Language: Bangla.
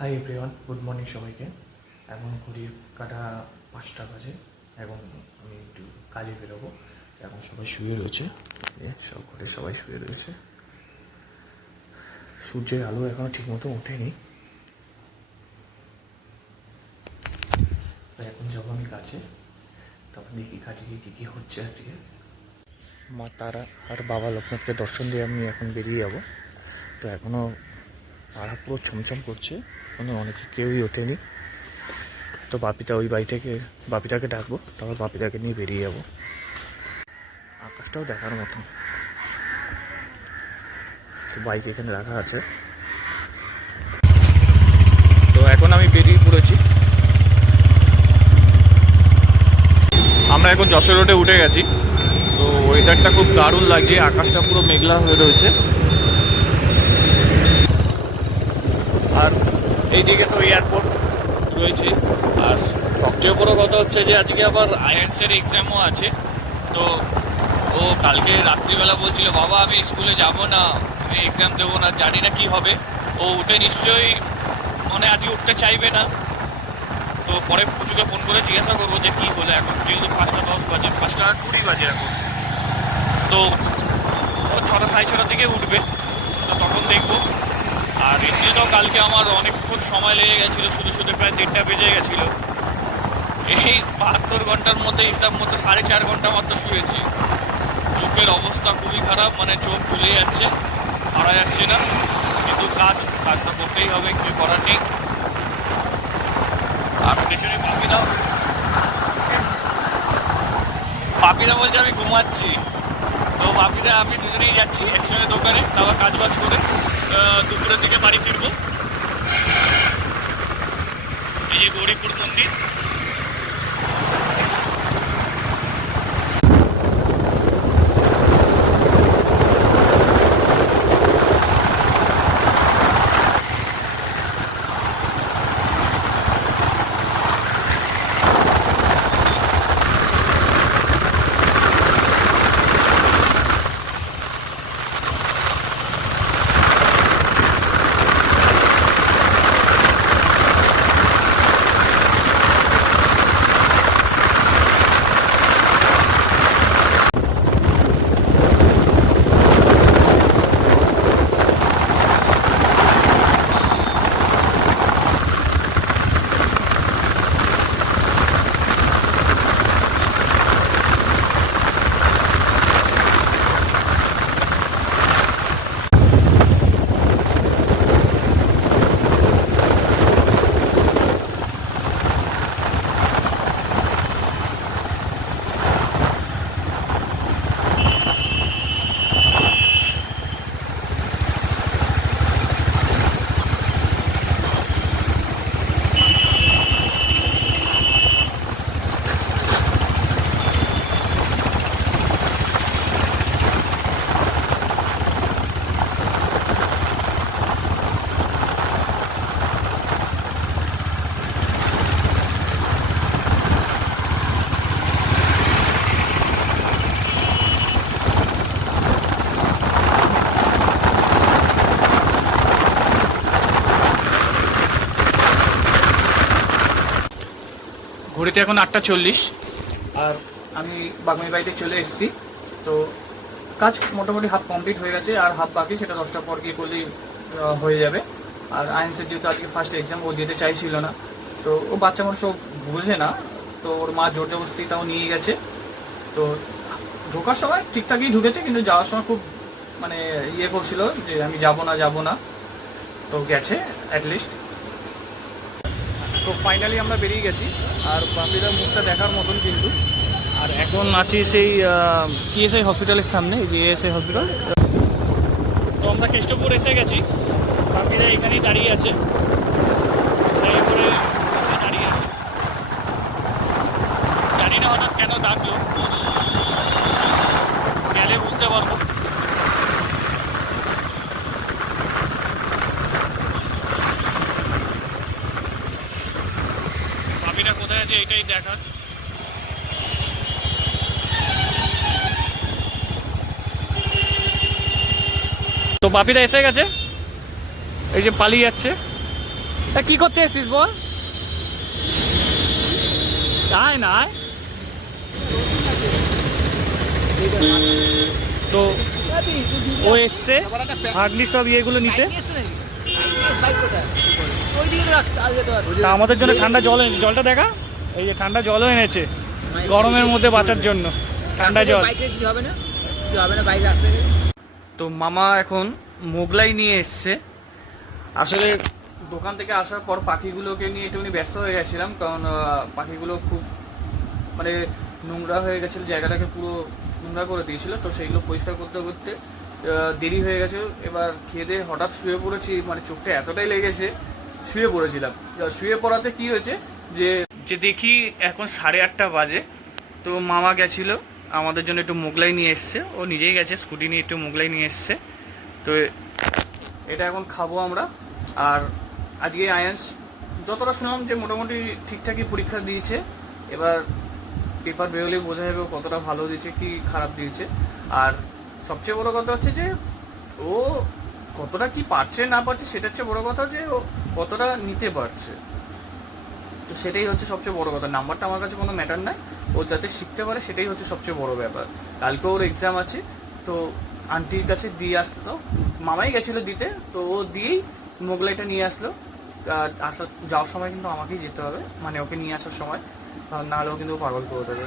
হাই এভরিওয়ান, গুড মর্নিং সবাইকে। এখন ঘড়ির কাটা 5টা বাজে। এখন আমি একটু কাজে বেরোবো। এখন সবাই শুয়ে রয়েছে, সব ঘরে সবাই শুয়ে রয়েছে। সূর্যের আলো এখনও ঠিকমতো ওঠেনি। এখন যাবো আমি কাজে, তখন দেখি কাজে গিয়ে কী কী হচ্ছে আজকে। মা তারা আর বাবা লোকনাথকে দর্শন দিয়ে আমি এখন বেরিয়ে যাবো। তো এখনও পাড়া পুরো ছমছম করছে, এখনও অনেকে কেউই ওঠেনি। তো বাপিটা ওই বাড়ি থেকে বাপিটাকে ডাকবো, তারপর বাপিটাকে নিয়ে বেরিয়ে যাবো। আকাশটাও দেখার মতন। তো বাইক এখানে রাখা আছে। তো এখন আমি বেরিয়ে পড়েছি। আমরা এখন যশোর রোডে উঠে গেছি। তো ওয়েদারটা খুব দারুণ লাগছে, আকাশটা পুরো মেঘলা হয়ে রয়েছে। আর এইদিকে তো এয়ারপোর্ট রয়েছে। আর সবচেয়ে বড় কথা হচ্ছে যে আজকে আবার আইএলটিএস এক্সামও আছে। তো ও কালকে রাত্রিবেলা বলছিল, বাবা আমি স্কুলে যাব না, আমি এক্সাম দেবো না, জানি না কি হবে। ও উঠে নিশ্চয়ই আজকে উঠতে চাইবে না। তো পরে পুজোকে ফোন করে জিজ্ঞাসা করবো যে কী হলো। এখন যেহেতু 5টা 10 বাজে, 5টা 20 বাজে এখন, তো ও 6টা 6:30 দিকে উঠবে। তো তখন দেখবো। আর এমনিতেও কালকে আমার অনেকক্ষণ সময় লেগে গেছিলো, শুধু প্রায় 1:30 বেজে গেছিলো। এই 72 ঘন্টার মধ্যে হিসাব মতো 4.5 ঘন্টা মাত্র শুয়েছি। চোখের অবস্থা খুবই খারাপ, চোখ ভুলে যাচ্ছে, হারা যাচ্ছে না। কিন্তু কাজটা করতেই হবে, কিছু করার নেই। আর পেছনে বাপিরা বলছে আমি ঘুমাচ্ছি। তো বাপিরা আমি দুজনেই যাচ্ছি একসঙ্গে দোকানে, তারপর কাজবাজ করে দুপুরের দিকে বাড়ি ফিরবো। এই যে গৌরীপুর মন্দির। ঘড়িতে এখন 8:40। আর আমি বাগমাই বাড়িতে চলে এসেছি। তো কাজ মোটামুটি হাফ কমপ্লিট হয়ে গেছে, আর হাফ বাকি, সেটা 10টার পর গিয়ে করলেই হয়ে যাবে। আর আইএনসের যেহেতু আজকে ফার্স্ট এক্সাম, ও যেতে চাইছিল না। তো ও বাচ্চা মানুষ, ও বোঝে না। তো ওর মা জোর জবরদস্তি তাও নিয়ে গেছে। তো ঢোকার সময় ঠিকঠাকই ঢুকেছে, কিন্তু যাওয়ার সময় খুব ইয়ে করছিল যে আমি যাব না। তো গেছে অ্যাটলিস্ট। তো ফাইনালি আমরা বেরিয়ে গেছি। আর বাপিদার মুখটা দেখার মতন কিন্তু। আর এখন আছি সেই ইএসআই হসপিটালের সামনে, এই যে ইএসআই হসপিটাল। তো আমরা কেষ্টপুর এসে গেছি। বাপিদা এখানেই দাঁড়িয়ে আছে, দাঁড়িয়ে আছে। জানি না হঠাৎ কেন ডাকলো, গেলে বুঝতে পারবো। বাপিটা কোথায় আছে এটাই দেখার। তো বাপিরা এসে গেছে, এই যে পালিয়ে যাচ্ছে। তা কি করতে এসেছিস বল? তাই না? তো ও এসছে ভাগ্নি সব ইয়েগুলো নিতে। তা আমাদের জন্য ঠান্ডা জল এনেছে, জলটা দেখা, এই যে ঠান্ডা জলও এনেছে গরমের মধ্যে বাঁচার জন্য, ঠান্ডা জল। তো মামা এখন মোগলাই নিয়ে এসছে। আসলে দোকান থেকে আসার পর পাখিগুলোকে নিয়ে একটুখানি ব্যস্ত হয়ে গেছিলাম, কারণ পাখিগুলো খুব মানে নোংরা হয়ে গেছিলো, জায়গাটাকে পুরো নোংরা করে দিয়েছিল। তো সেইগুলো পরিষ্কার করতে করতে দেরি হয়ে গেছে। এবার খেয়ে দিয়ে হঠাৎ শুয়ে পড়েছি, মানে চোখটা এতটাই লেগেছে, শুয়ে পড়েছিলাম। শুয়ে পড়াতে কি হয়েছে যে যে দেখি এখন 8:30 বাজে। তো মামা গেছিলো আমাদের জন্য একটু মোগলাই নিয়ে এসছে, ও নিজেই গেছে স্কুটি নিয়ে একটু মোগলাই নিয়ে এসছে। তো এটা এখন খাবো আমরা। আর আজকে আয়ান্স যতটা শুনলাম যে মোটামুটি ঠিকঠাকই পরীক্ষা দিয়েছে। এবার পেপার বেরোলেই বোঝা যাবে ও কতটা ভালো দিয়েছে কি খারাপ দিয়েছে। আর সবচেয়ে বড় কথা হচ্ছে যে ও কতটা কি পারছে না পারছে, সেটা হচ্ছে বড় কথা, যে ও কতটা নিতে পারছে। তো সেটাই হচ্ছে সবচেয়ে বড় কথা। নাম্বারটা আমার কাছে কোনো ম্যাটার নাই, ও যাতে শিখতে পারে সেটাই হচ্ছে সবচেয়ে বড় ব্যাপার। কালকে ওর এক্সাম আছে, তো আন্টির কাছে দিয়ে আসতে, তো মামাই গেছিলো দিতে, তো ও দিয়েই মোগলাইটা নিয়ে আসলো। যাওয়ার সময় কিন্তু আমাকেই যেতে হবে, মানে ওকে নিয়ে আসার সময়, নাহলে ও কিন্তু পাগল করে দেবে।